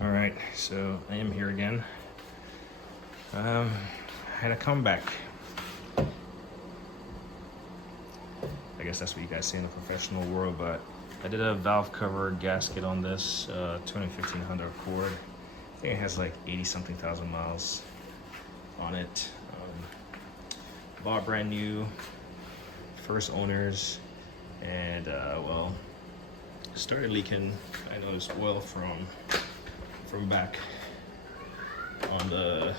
All right, so I am here again. I had a comeback. I guess that's what you guys see in the professional world, but I did a valve cover gasket on this 2015 Honda Accord. I think it has like 80 something thousand miles on it. Bought brand new, first owners, and well, started leaking. I noticed oil from back on the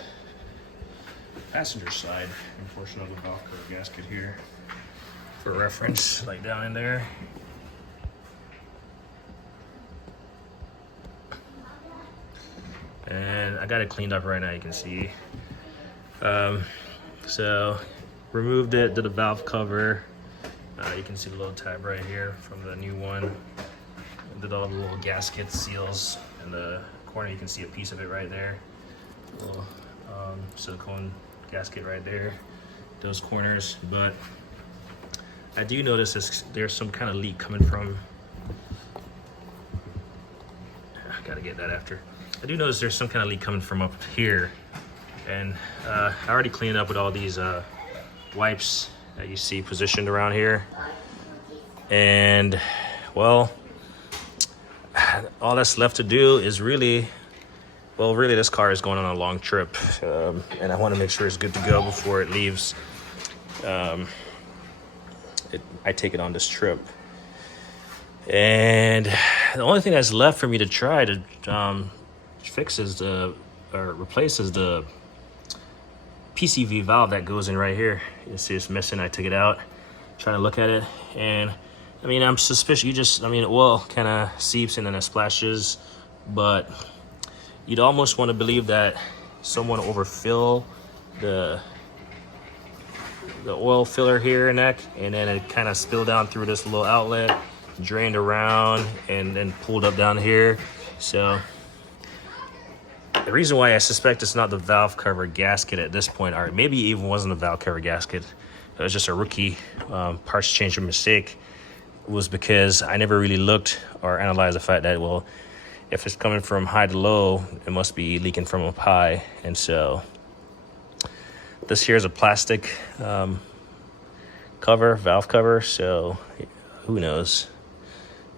passenger side portion of the valve cover gasket here. For reference, like down in there. And I got it cleaned up right now, you can see. So removed it, did a valve cover. You can see the little tab right here from the new one. Did all the little gasket seals in the corner. You can see a piece of it right there. A little silicone gasket right there. Those corners, but I do notice there's some kind of leak coming from. I gotta get that after. I do notice there's some kind of leak coming from up here, and I already cleaned up with all these wipes that you see positioned around here. And well, all that's left to do is really this car is going on a long trip, and I want to make sure it's good to go before it leaves. I take it on this trip, and the only thing that's left for me to try to fix is replace is the PCV valve that goes in right here. You see it's missing. I took it out, trying to look at it, and I mean, I'm suspicious. Oil kind of seeps and then it splashes, but you'd almost want to believe that someone overfill the oil filler here and neck, and then it kind of spilled down through this little outlet, drained around, and then pulled up down here. So the reason why I suspect it's not the valve cover gasket at this point, or maybe it even wasn't the valve cover gasket, it was just a rookie parts changer mistake, was because I never really looked or analyzed the fact that, well, if it's coming from high to low, it must be leaking from up high. And so this here is a plastic valve cover, so who knows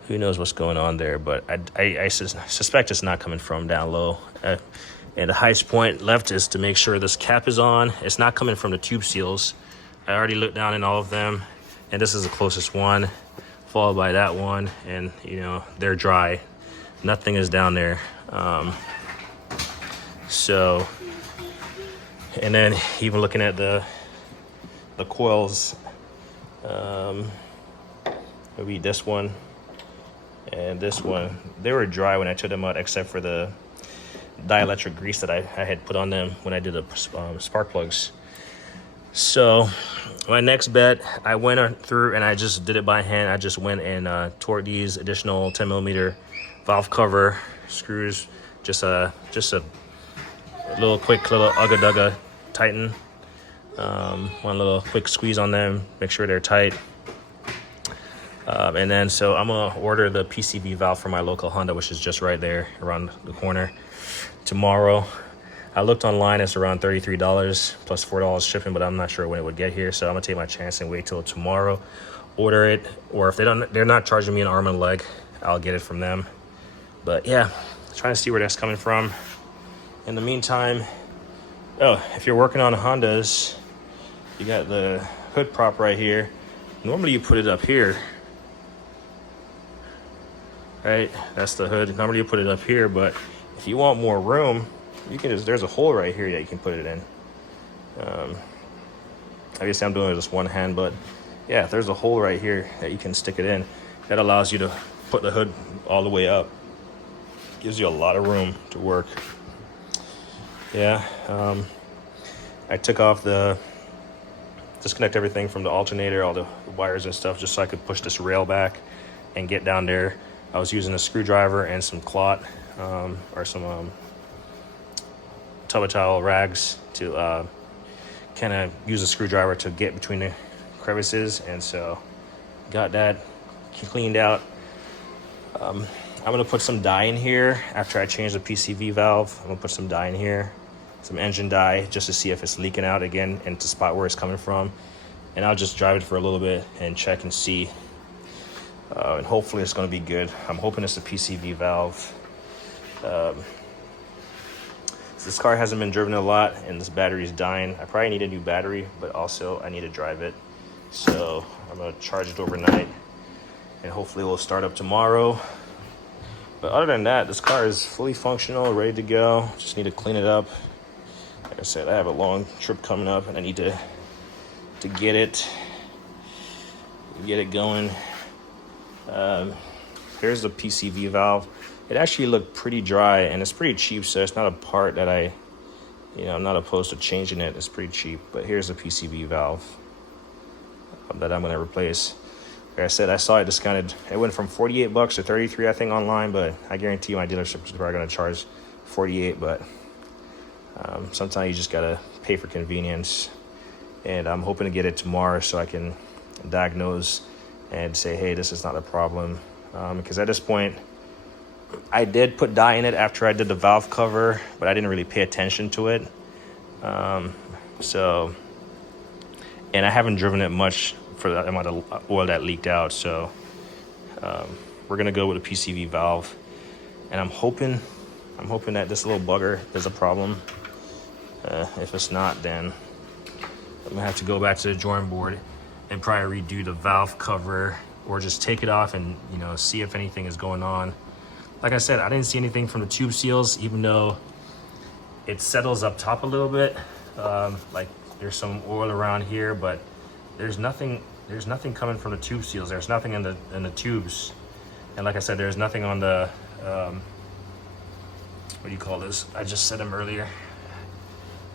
what's going on there, but I suspect it's not coming from down low. And the highest point left is to make sure this cap is on. It's not coming from the tube seals. I already looked down in all of them, and this is the closest one, followed by that one, and they're dry. Nothing is down there. So, and then even looking at the coils, maybe this one and this one, they were dry when I took them out, except for the dielectric grease that I had put on them when I did the spark plugs. So my next bet, I went through and I just did it by hand. I just went and torqued these additional 10 millimeter valve cover screws, just a little quick little ugga-dugga tighten, one little quick squeeze on them, make sure they're tight. And then so I'm gonna order the PCV valve from my local Honda, which is just right there around the corner, tomorrow. I looked online, it's around $33 plus $4 shipping, but I'm not sure when it would get here, so I'm gonna take my chance and wait till tomorrow, order it, or if they're not charging me an arm and leg, I'll get it from them. But yeah, trying to see where that's coming from. In the meantime, if you're working on Hondas, you got the hood prop right here. Normally you put it up here, right? That's the hood. Normally you put it up here, but if you want more room, you can there's a hole right here that you can put it in. Obviously I'm doing it with just one hand, but yeah, there's a hole right here that you can stick it in. That allows you to put the hood all the way up. Gives you a lot of room to work. Yeah, I took off disconnect everything from the alternator, all the wires and stuff, just so I could push this rail back and get down there. I was using a screwdriver and some clot or some tub towel rags to kind of use a screwdriver to get between the crevices, and so got that cleaned out. I'm gonna put some dye in here after I change the PCV valve. I'm gonna put some dye in here, some engine dye, just to see if it's leaking out again and to spot where it's coming from. And I'll just drive it for a little bit and check and see. And hopefully it's gonna be good. I'm hoping it's the PCV valve. This car hasn't been driven a lot and this battery is dying. I probably need a new battery, but also I need to drive it. So I'm gonna charge it overnight and hopefully it will start up tomorrow. But other than that, this car is fully functional, ready to go. Just need to clean it up. Like I said, I have a long trip coming up and I need to get it going. Here's the PCV valve. It actually looked pretty dry and it's pretty cheap, so it's not a part that I'm not opposed to changing it. It's pretty cheap. But here's the PCV valve that I'm gonna replace. Like I said, I saw it discounted. It went from 48 bucks to 33, I think, online, but I guarantee my dealership is probably gonna charge 48, but sometimes you just gotta pay for convenience. And I'm hoping to get it tomorrow so I can diagnose and say, hey, this is not a problem. Because at this point, I did put dye in it after I did the valve cover, but I didn't really pay attention to it. And I haven't driven it much for the amount of oil that leaked out. So we're gonna go with a PCV valve, and I'm hoping that this little bugger is a problem. If it's not, then I'm gonna have to go back to the drawing board and probably redo the valve cover, or just take it off and see if anything is going on. Like I said, I didn't see anything from the tube seals, even though it settles up top a little bit. Like there's some oil around here, but there's nothing coming from the tube seals. There's nothing in the tubes. And like I said, there's nothing on the what do you call this? I just said them earlier.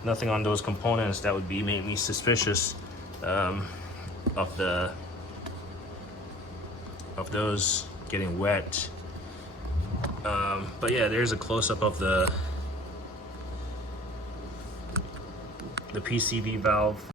Nothing on those components that would make me suspicious of those getting wet. But yeah, there's a close-up of the PCV valve.